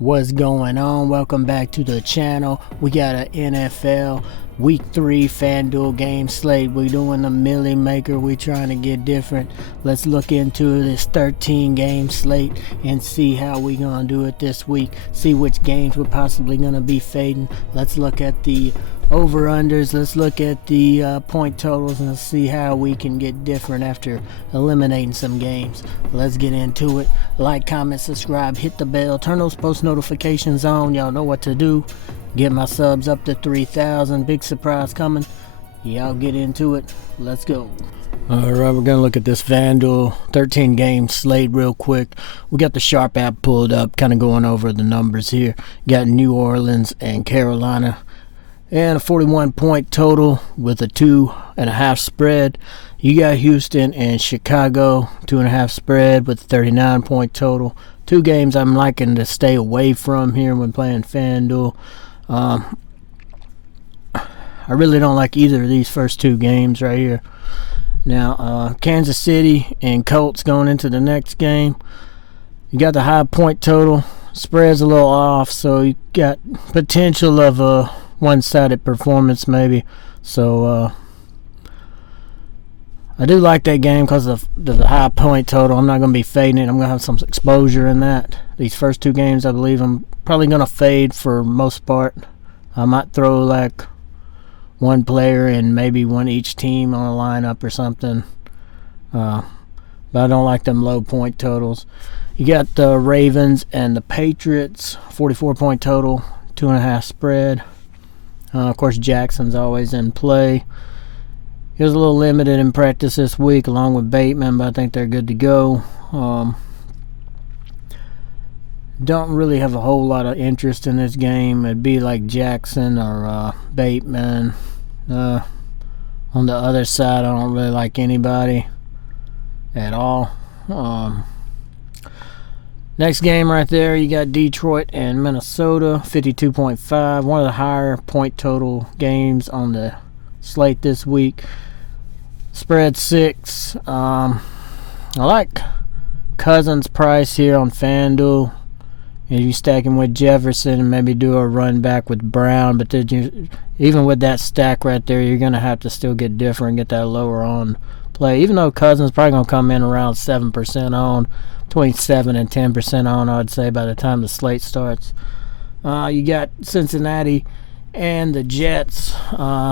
What's going on? Welcome back to the channel. We got an NFL Week 3 Fan Duel game slate. We're doing the Millie Maker. We're trying to get different. Let's look into this 13 game slate and see how we're going to do it this week. See which games we're possibly going to be fading. Let's look at the over-unders. Let's look at the point totals and see how we can get different after eliminating some games. Let's get into it. Like, comment, subscribe, hit the bell, turn those post notifications on. Y'all know what to do. Get my subs up to 3,000. Big surprise coming. Y'all get into it. Let's go. Alright, we're going to look at this Fan Duel 13 game slate real quick. We got the Sharp app pulled up, kind of going over the numbers here. Got New Orleans and Carolina. And a 41 point total with a 2.5 spread. You got Houston and Chicago, 2.5 spread with a 39 point total. Two games I'm liking to stay away from here when playing FanDuel. I really don't like either of these first two games right here. Now, Kansas City and Colts going into the next game. You got the high point total. Spread's a little off, so you got potential of a one-sided performance maybe. So I do like that game because of the high point total. I'm not going to be fading it. I'm going to have some exposure in that. These first two games, I believe I'm probably going to fade for most part. I might throw like one player and maybe one each team on a lineup or something. But I don't like them low point totals. You got the Ravens and the Patriots, 44 point total, 2.5 spread. Of course, Jackson's always in play. He was a little limited in practice this week along with Bateman, but I think they're good to go. Don't really have a whole lot of interest in this game. It'd be like Jackson or Bateman. On the other side, I don't really like anybody at all. Next game right there, you got Detroit and Minnesota, 52.5. One of the higher point total games on the slate this week. Spread 6. I like Cousins' price here on FanDuel. If you stack him with Jefferson and maybe do a run back with Brown, but then even with that stack right there, you're going to have to still get different, get that lower on play. Even though Cousins probably going to come in around 7% on, between 7 and 10% on, I'd say, by the time the slate starts. You got Cincinnati and the Jets,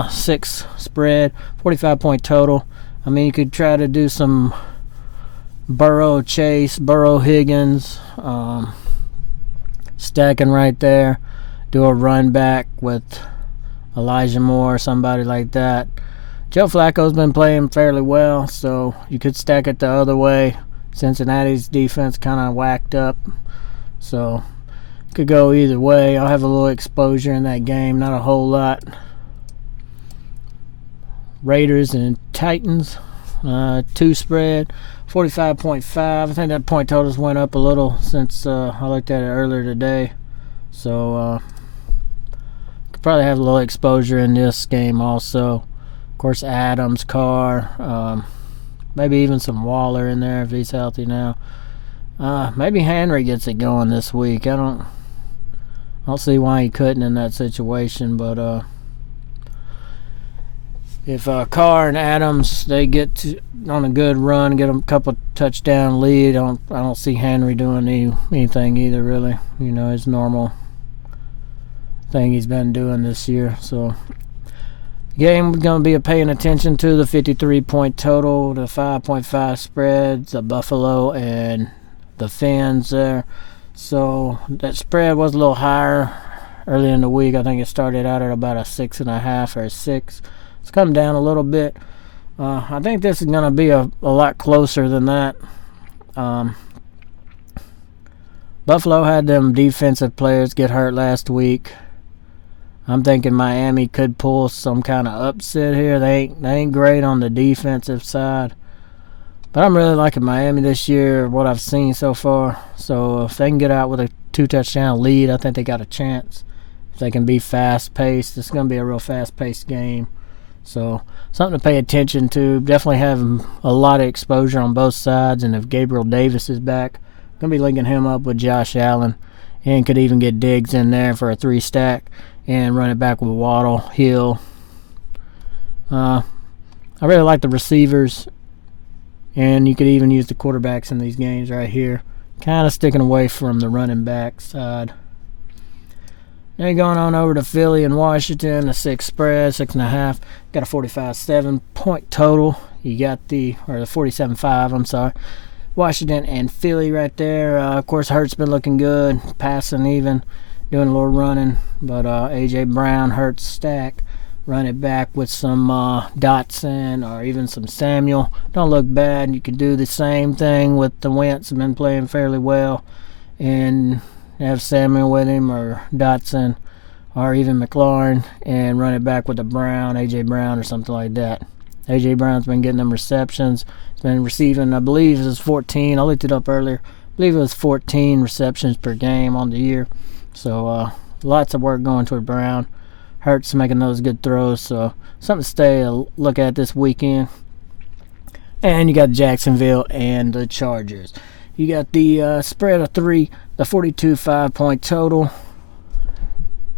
6 spread, 45 point total. I mean, you could try to do some Burrow Chase, Burrow Higgins, stacking right there. Do a run back with Elijah Moore or somebody like that. Joe Flacco's been playing fairly well, so you could stack it the other way. Cincinnati's defense kind of whacked up, so could go either way. I'll have a little exposure in that game, not a whole lot. Raiders and Titans, 2 spread, 45.5. I think that point totals went up a little since I looked at it earlier today, so could probably have a little exposure in this game also. Of course, Adams, Carr, maybe even some Waller in there if he's healthy now. Maybe Henry gets it going this week. I don't see why he couldn't in that situation, but if Carr and Adams they get on a good run, get a couple touchdown lead, I don't see Henry doing anything either really. You know, his normal thing he's been doing this year. So game we're going to be paying attention to the 53 point total, the 5.5 spreads, the Buffalo and the Fins there. So that spread was a little higher early in the week. I think it started out at about a 6.5 or a 6. It's come down a little bit. I think this is going to be a lot closer than that. Buffalo had them defensive players get hurt last week. I'm thinking Miami could pull some kind of upset here. They ain't great on the defensive side. But I'm really liking Miami this year, what I've seen so far. So if they can get out with a 2-touchdown lead, I think they got a chance. If they can be fast-paced, it's going to be a real fast-paced game. So something to pay attention to. Definitely have a lot of exposure on both sides. And if Gabriel Davis is back, I'm going to be linking him up with Josh Allen and could even get Diggs in there for a 3-stack and run it back with Waddle, Hill. I really like the receivers, and you could even use the quarterbacks in these games right here. Kind of sticking away from the running back side. Then going on over to Philly and Washington, a 6 spread, 6.5. Got a 45.7 point total. You got the 47.5, I'm sorry. Washington and Philly right there. Of course, Hurts been looking good, passing even, doing a little running. But A.J. Brown, Hurts stack. Run it back with some Dotson or even some Samuel. Don't look bad. You can do the same thing with the Wentz. Been playing fairly well. And have Samuel with him or Dotson or even McLaurin and run it back with a Brown, A.J. Brown or something like that. A.J. Brown's been getting them receptions. He's been receiving, I believe it was 14. I looked it up earlier. I believe it was 14 receptions per game on the year. So lots of work going toward Brown. Hurts making those good throws, so something to stay a look at this weekend. And you got Jacksonville and the Chargers. You got the spread of 3, the 42.5 point total.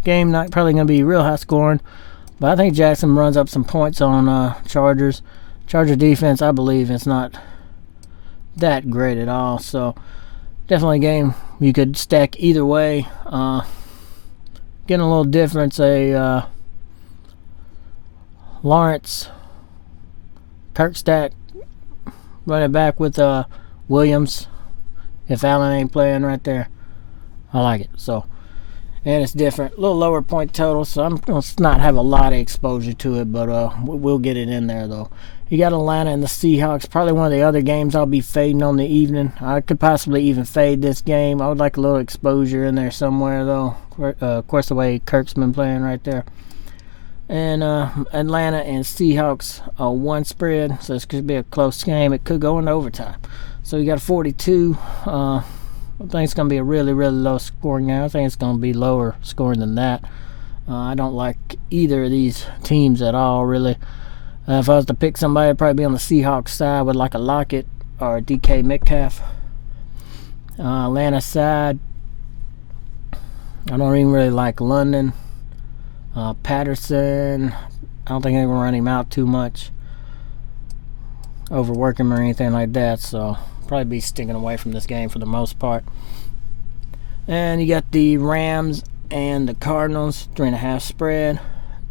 Game not probably going to be real high scoring, but I think Jackson runs up some points on Chargers. Charger defense, I believe, it's not that great at all, so definitely a game you could stack either way. Getting a little difference, Lawrence, Kirk stack, running back with Williams. If Allen ain't playing right there, I like it. So, and it's different, a little lower point total, so I'm gonna not have a lot of exposure to it, but we'll get it in there though. You got Atlanta and the Seahawks, probably one of the other games I'll be fading on the evening. I could possibly even fade this game. I would like a little exposure in there somewhere though. Of course, the way Kirk's been playing right there. And Atlanta and Seahawks, 1 spread, so this could be a close game. It could go into overtime. So you got a 42. I think it's going to be a really, really low scoring game. I think it's going to be lower scoring than that. I don't like either of these teams at all, really. If I was to pick somebody, it'd probably be on the Seahawks side with like a Lockett or a DK Metcalf. Atlanta side, I don't even really like London. Patterson, I don't think they're going to run him out too much, overwork him or anything like that, so probably be sticking away from this game for the most part. And you got the Rams and the Cardinals, 3.5 spread.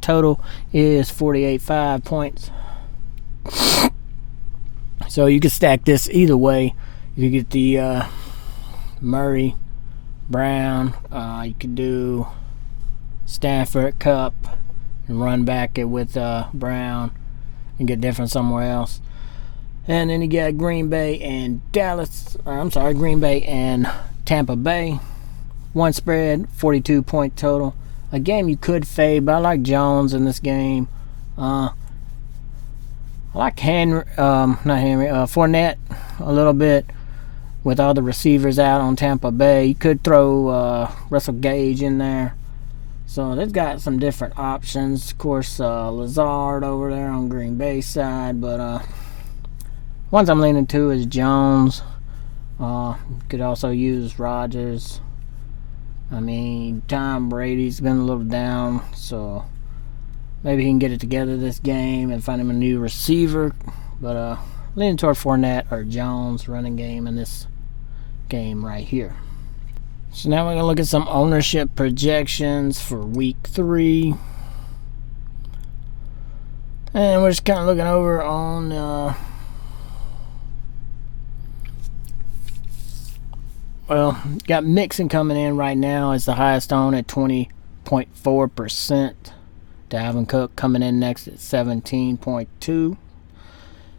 Total is 48.5 points. So you could stack this either way. You could get the Murray, Brown. You could do Stanford, Cup, and run back it with Brown and get different somewhere else. And then you got Green Bay and Green Bay and Tampa Bay. 1 spread, 42 point total. A game you could fade, but I like Jones in this game. I like Fournette a little bit with all the receivers out on Tampa Bay. You could throw Russell Gage in there. So they've got some different options. Of course, Lazard over there on Green Bay side, but ones I'm leaning to is Jones. Could also use Rodgers. I mean, Tom Brady's been a little down, so maybe he can get it together this game and find him a new receiver. But leaning toward Fournette or Jones running game in this game right here. So now we're going to look at some ownership projections for week 3. And we're just kind of looking over on got Mixon coming in right now as the highest owned at 20.4%. Dalvin Cook coming in next at 17.2%.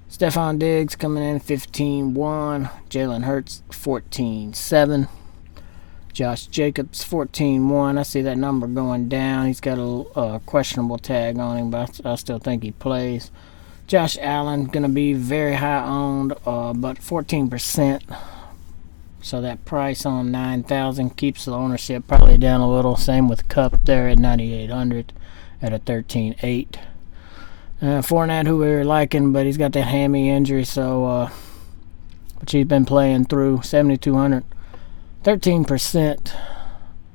Stephon Diggs coming in at 15.1%. Jalen Hurts 14.7%. Josh Jacobs 14.1%. I see that number going down. He's got a questionable tag on him, but I still think he plays. Josh Allen going to be very high owned, but 14%. So that price on 9,000 keeps the ownership probably down a little. Same with Cup there at 9,800 at a 13.8. Fournette, who we were liking, but he's got that hammy injury, so which he's been playing through, 7,200, 13%.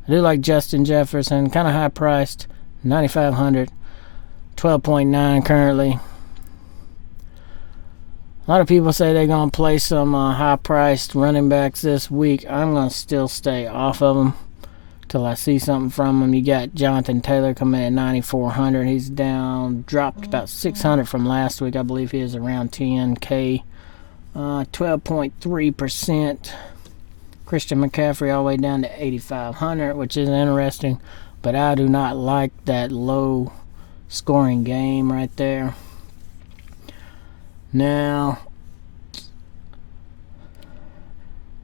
I do like Justin Jefferson, kind of high priced, 9,500, 12.9 currently. A lot of people say they're going to play some high-priced running backs this week. I'm going to still stay off of them till I see something from them. You got Jonathan Taylor coming in at 9,400. He's dropped about 600 from last week. I believe he is around 10K. 12.3%. Christian McCaffrey all the way down to 8,500, which is interesting. But I do not like that low-scoring game right there. Now,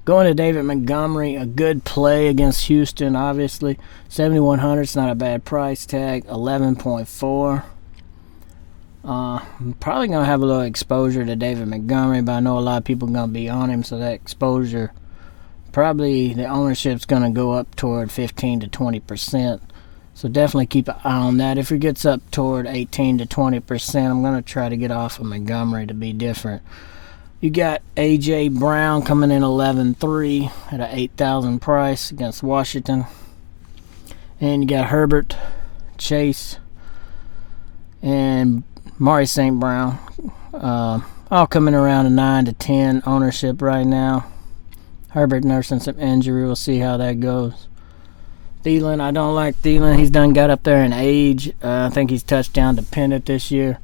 going to David Montgomery, a good play against Houston, obviously. 7,100 is not a bad price tag. 11.4. I'm probably going to have a little exposure to David Montgomery, but I know a lot of people are going to be on him, so that exposure, probably the ownership's going to go up toward 15 to 20%. So definitely keep an eye on that. If it gets up toward 18 to 20%, I'm going to try to get off of Montgomery to be different. You got A.J. Brown coming in 11.3 at an 8,000 price against Washington. And you got Herbert, Chase, and Mari St. Brown. All coming around a 9 to 10 ownership right now. Herbert nursing some injury. We'll see how that goes. Thielen, I don't like Thielen. He's done got up there in age. I think he's touchdown dependent this year.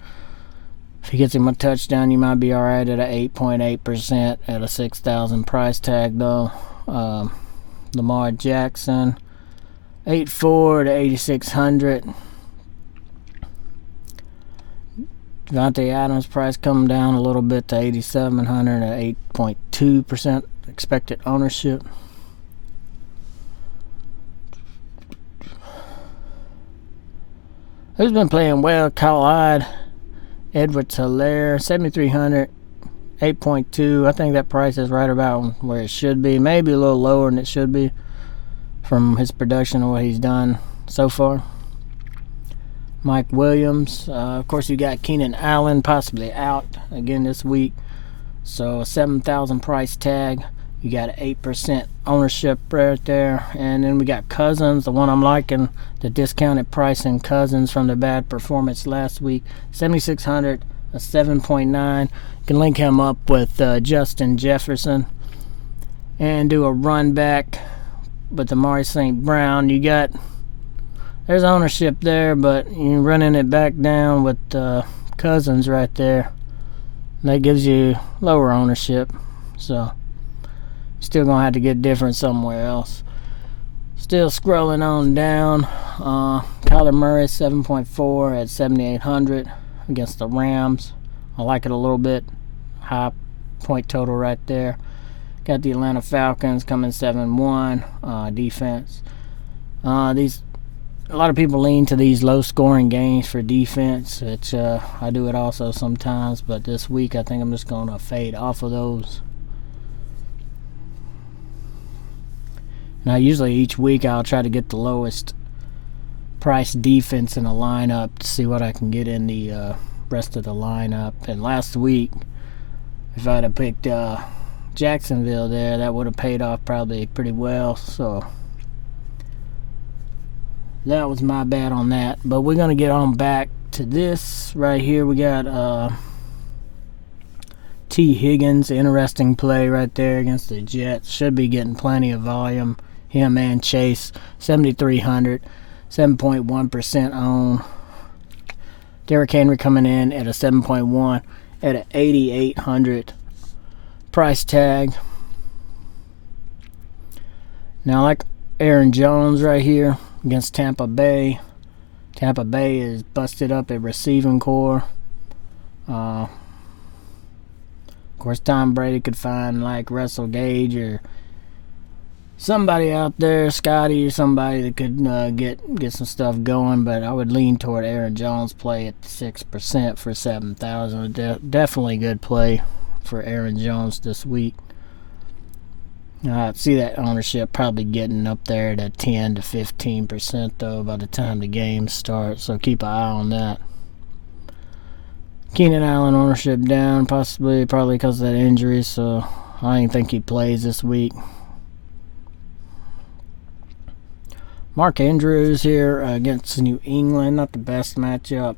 If he gets him a touchdown, you might be all right at a 8.8% at a 6,000 price tag, though. Lamar Jackson, 8.4 to 8,600. Devontae Adams price coming down a little bit to 8,700 at 8.2% expected ownership. Who's been playing well? Kyle Edwards-Helaire, 7,300, 8.2. I think that price is right about where it should be. Maybe a little lower than it should be from his production and what he's done so far. Mike Williams. Of course, you got Keenan Allen possibly out again this week. So a 7,000 price tag. You got 8% ownership right there. And then we got Cousins, the one I'm liking, the discounted price in Cousins from the bad performance last week. 7,600, a 7.9. You can link him up with Justin Jefferson and do a run back with Amari St. Brown. You got, there's ownership there, but you're running it back down with Cousins right there. That gives you lower ownership. So still going to have to get different somewhere else. Still scrolling on down. Kyler Murray, 7.4 at 7,800 against the Rams. I like it a little bit. High point total right there. Got the Atlanta Falcons coming 7-1 defense. A lot of people lean to these low-scoring games for defense, which I do it also sometimes. But this week, I think I'm just going to fade off of those. Now, usually each week I'll try to get the lowest price defense in a lineup to see what I can get in the rest of the lineup. And last week, if I'd have picked Jacksonville there, that would have paid off probably pretty well. So that was my bad on that. But we're going to get on back to this right here. We got T. Higgins, interesting play right there against the Jets. Should be getting plenty of volume. Him and Chase, 7,300, 7.1% own. Derrick Henry coming in at a 7.1 at an 8,800 price tag. Now, like Aaron Jones right here against Tampa Bay. Tampa Bay is busted up at receiving core. Of course, Tom Brady could find like Russell Gage or somebody out there, Scotty or somebody that could get some stuff going, but I would lean toward Aaron Jones play at 6% for 7,000. Definitely good play for Aaron Jones this week. I see that ownership probably getting up there to 10 to 15% though by the time the game starts, so keep an eye on that. Keenan Allen ownership down, probably because of that injury, so I don't think he plays this week. Mark Andrews here against New England. Not the best matchup.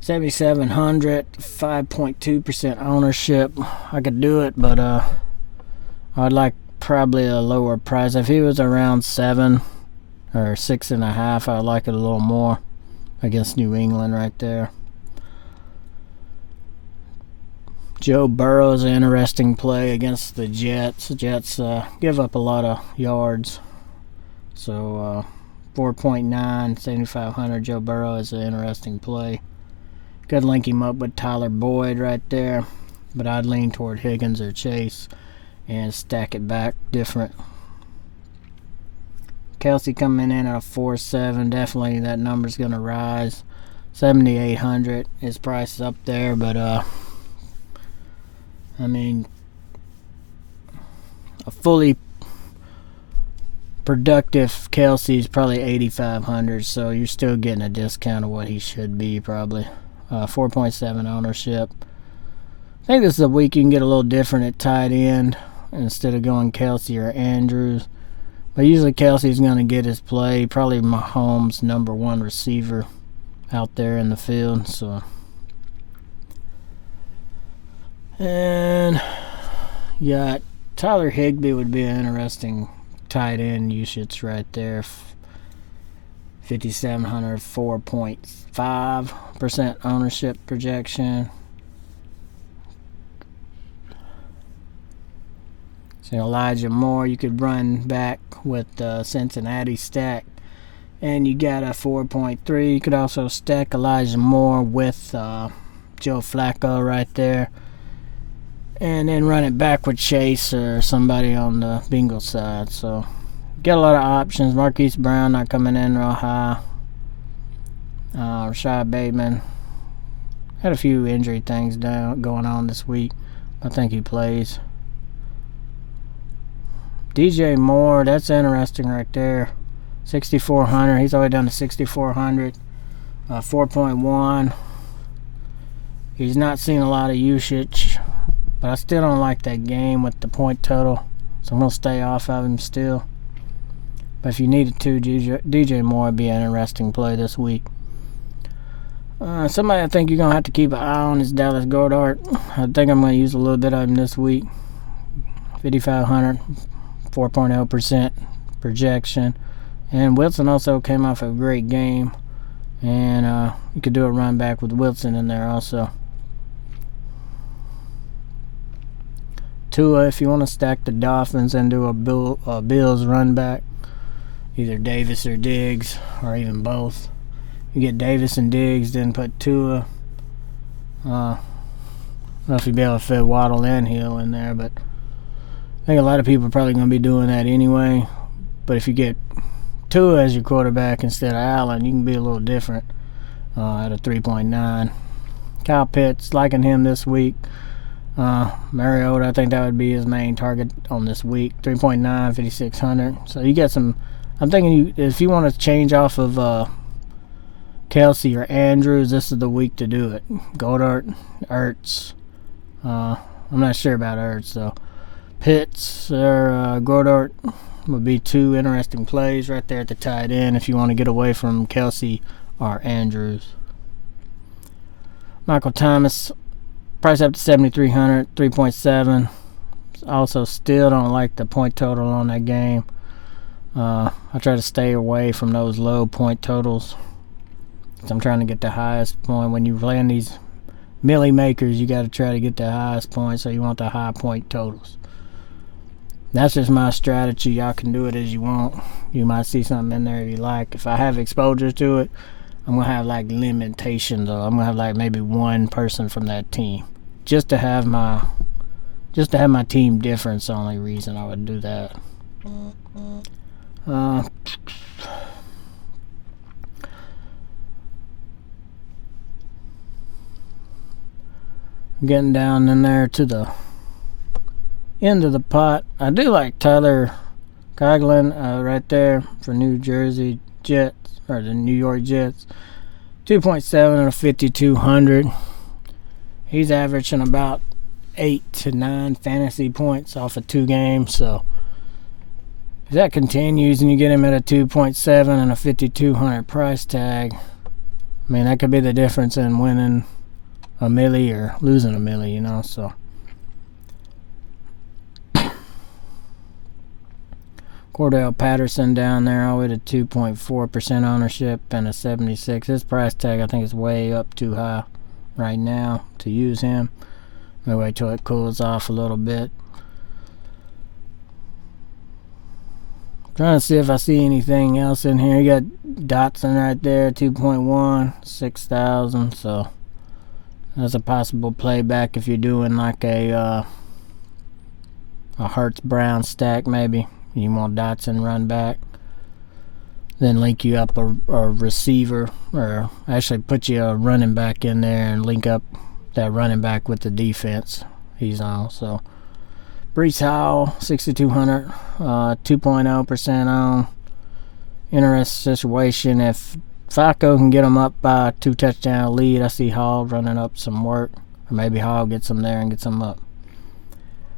7,700, 5.2% ownership. I could do it, but I'd like probably a lower price. If he was around 7 or 6.5, I'd like it a little more against New England right there. Joe Burrow is an interesting play against the Jets. The Jets give up a lot of yards. So 4.9, 7,500. Joe Burrow is an interesting play. Could link him up with Tyler Boyd right there, but I'd lean toward Higgins or Chase and stack it back different. Kelsey coming in at a 4.7. Definitely that number's going to rise. 7,800. His price is up there, but I mean, a fully productive Kelsey's probably 8,500, so you're still getting a discount of what he should be probably. 4.7 ownership. I think this is a week you can get a little different at tight end instead of going Kelsey or Andrews. But usually Kelsey's going to get his play. Probably Mahomes' number one receiver out there in the field. So, and yeah, Tyler Higbee would be an interesting tight end usage right there. 5,700, 4.5% ownership projection. So Elijah Moore, you could run back with Cincinnati stack, and you got a 4.3. You could also stack Elijah Moore with Joe Flacco right there, and then run it back with Chase or somebody on the Bengals side. So get a lot of options. Marquise Brown not coming in real high. Rashad Bateman had a few injury things going on this week. I think he plays. DJ Moore, that's interesting right there. 6,400. He's already down to 6,400. 4.1. He's not seen a lot of usage, but I still don't like that game with the point total, so I'm going to stay off of him still. But if you needed to, DJ Moore would be an interesting play this week. Somebody I think you're going to have to keep an eye on is Dallas Goedert. I think I'm going to use a little bit of him this week. 5,500, 4.0% projection. And Wilson also came off a great game. And you could do a run back with Wilson in there also. Tua, if you want to stack the Dolphins and do a Bills run back, either Davis or Diggs, or even both. You get Davis and Diggs, then put Tua. I don't know if you'd be able to fit Waddle and Hill in there, but I think a lot of people are probably going to be doing that anyway. But if you get Tua as your quarterback instead of Allen, you can be a little different at a 3.9. Kyle Pitts, liking him this week. Mariota, I think that would be his main target on this week. 3.9, 5,600. So you get some. I'm thinking if you want to change off of Kelsey or Andrews, this is the week to do it. Goddard, Ertz. I'm not sure about Ertz though. Pitts or Goddard would be two interesting plays right there at the tight end if you want to get away from Kelsey or Andrews. Michael Thomas, price up to 7,300, 3.7. Also, still don't like the point total on that game. I try to stay away from those low point totals. I'm trying to get the highest point. When you're playing these milli makers, you got to try to get the highest point, so you want the high point totals. That's just my strategy. Y'all can do it as you want. You might see something in there you like. If I have exposure to it, I'm going to have like limitations, though. I'm going to have like maybe one person from that team. Just to have my team difference, the only reason I would do that. Getting down in there to the end of the pot. I do like Tyler Coughlin right there for New Jersey Jets, or the New York Jets. 2.7 and a 5,200. He's averaging about 8 to 9 fantasy points off of 2 games, so If that continues and you get him at a 2.7 and a 5,200 price tag, I mean, that could be the difference in winning a milli or losing a milli, you know, so. Cordell Patterson down there, all the way to 2.4% ownership and a 76. His price tag, I think, is way up too high right now to use him. Maybe wait till it cools off a little bit. Trying to see if I see anything else in here. You got Dotson right there, 2.1, 6,000. So that's a possible playback if you're doing like a Hurts Brown stack maybe. You want Dotson run back. Then link you up a receiver, or actually put you a running back in there and link up that running back with the defense he's on. So Breece Hall, 6,200, 2.0% on. Interesting situation. If Flacco can get him up by a 2-touchdown lead, I see Hall running up some work. Or maybe Hall gets him there and gets him up.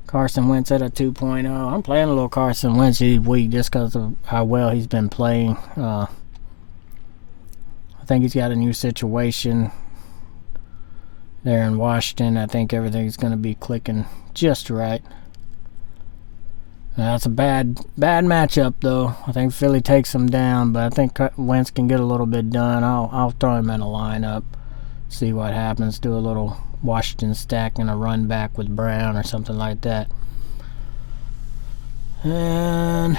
Carson Wentz at a 2.0. I'm playing a little Carson Wentz each week just because of how well he's been playing. I think he's got a new situation there in Washington. I think everything's going to be clicking just right. That's a bad matchup, though. I think Philly takes him down, but I think Wentz can get a little bit done. I'll throw him in a lineup, see what happens, do a little Washington stack and a run back with Brown or something like that. And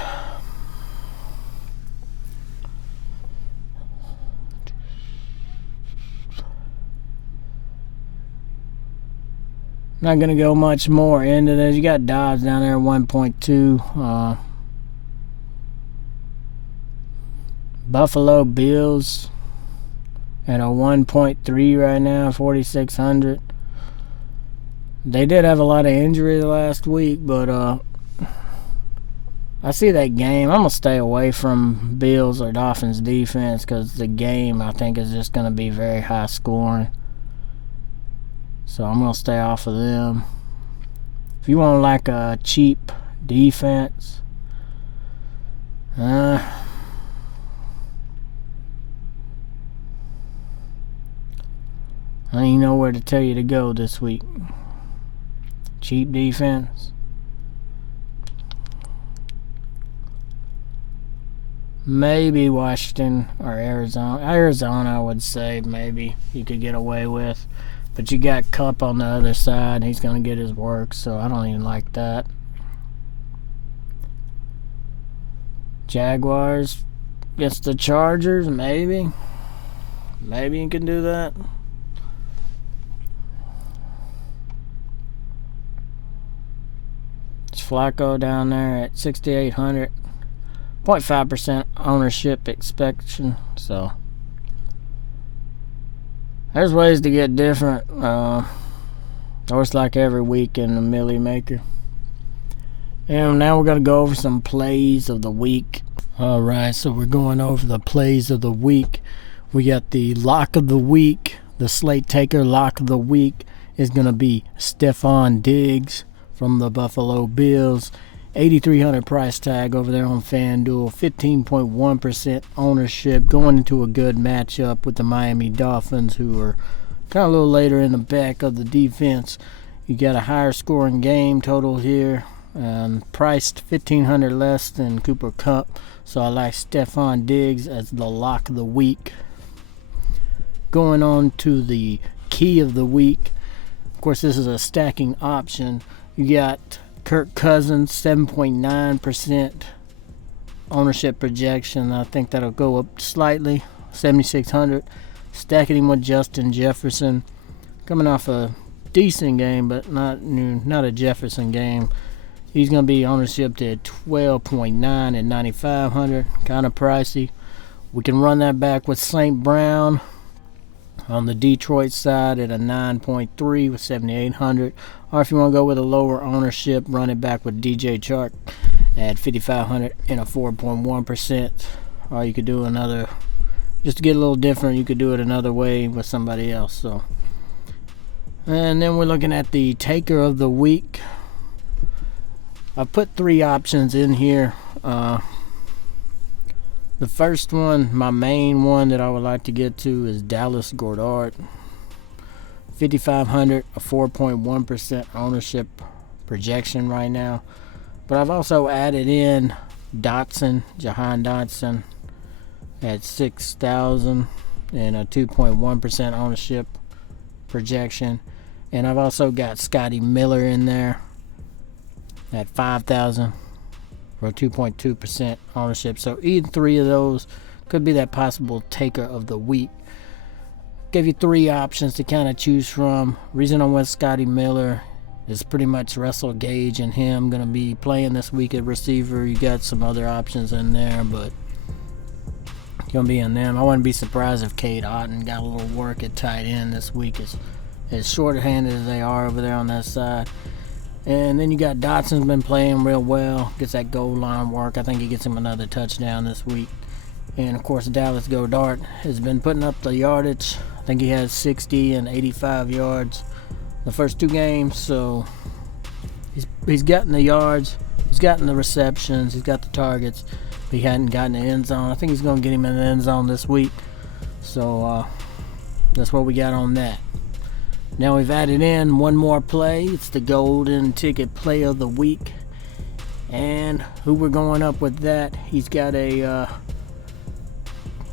not going to go much more into this. You got Dobbs down there at 1.2. Buffalo Bills at a 1.3 right now, 4,600. They did have a lot of injuries last week, but I see that game. I'm going to stay away from Bills or Dolphins defense because the game, I think, is just going to be very high scoring. So I'm going to stay off of them. If you want like a cheap defense, I don't even know where to tell you to go this week. Cheap defense. Maybe Washington or Arizona. Arizona, I would say maybe you could get away with. But you got Kupp on the other side. He's going to get his work, so I don't even like that. Jaguars gets the Chargers, maybe. Maybe you can do that. It's Flacco down there at 6,800. 0.5% ownership expectation, so there's ways to get different. Or it's like every week in the Millie Maker. And now we're going to go over some plays of the week. Alright, so we're going over the plays of the week. We got the lock of the week. The slate taker lock of the week is going to be Stephon Diggs from the Buffalo Bills. 8,300 price tag over there on Fan Duel. 15.1% ownership, going into a good matchup with the Miami Dolphins, who are kind of a little later in the back of the defense. You got a higher scoring game total here, priced 1,500 less than Cooper Kupp, so I like Stephon Diggs as the lock of the week. Going on to the key of the week. Of course, this is a stacking option. You got Kirk Cousins, 7.9% ownership projection. I think that'll go up slightly, 7,600. Stacking him with Justin Jefferson, coming off a decent game, but not a Jefferson game. He's going to be ownership to 12.9 at 9,500, kind of pricey. We can run that back with St. Brown on the Detroit side at a 9.3 with 7,800. Or if you want to go with a lower ownership, run it back with DJ Chark at 5,500 and a 4.1%. Or you could do another, just to get a little different, you could do it another way with somebody else. So, and then we're looking at the taker of the week. I've put 3 options in here. The first one, my main one that I would like to get to, is Dallas Goedert. 5,500, a 4.1% ownership projection right now. But I've also added in Jahan Dotson at 6,000 and a 2.1% ownership projection. And I've also got Scotty Miller in there at 5,000 for a 2.2% ownership. So either 3 of those could be that possible taker of the week. Gave you 3 options to kind of choose from. Reason I went Scotty Miller is pretty much Russell Gage and him going to be playing this week at receiver. You got some other options in there, but going to be in them. I wouldn't be surprised if Cade Otton got a little work at tight end this week, as short-handed as they are over there on that side. And then you got Dotson's been playing real well. Gets that goal line work. I think he gets him another touchdown this week. And, of course, Dallas Goedert has been putting up the yardage. I think he has 60 and 85 yards the first 2 games. So he's gotten the yards. He's gotten the receptions. He's got the targets. But he hadn't gotten the end zone. I think he's going to get him in the end zone this week. So that's what we got on that. Now we've added in one more play. It's the golden ticket play of the week. And who we're going up with that, he's got a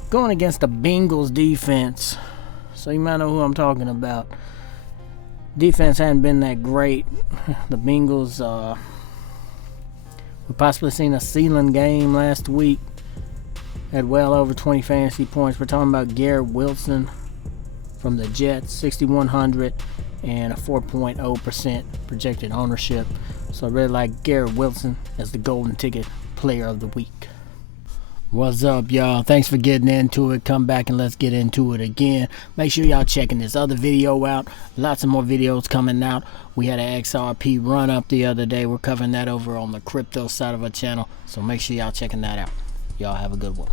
going against the Bengals defense. So you might know who I'm talking about. Defense hadn't been that great. The Bengals, we possibly seen a ceiling game last week. Had well over 20 fantasy points. We're talking about Garrett Wilson from the Jets, 6,100 and a 4.0% projected ownership. So I really like Garrett Wilson as the golden ticket player of the week. What's up, y'all? Thanks for getting into it. Come back and let's get into it again. Make sure y'all checking this other video out. Lots of more videos coming out. We had an XRP run up the other day. We're covering that over on the crypto side of our channel. So make sure y'all checking that out. Y'all have a good one.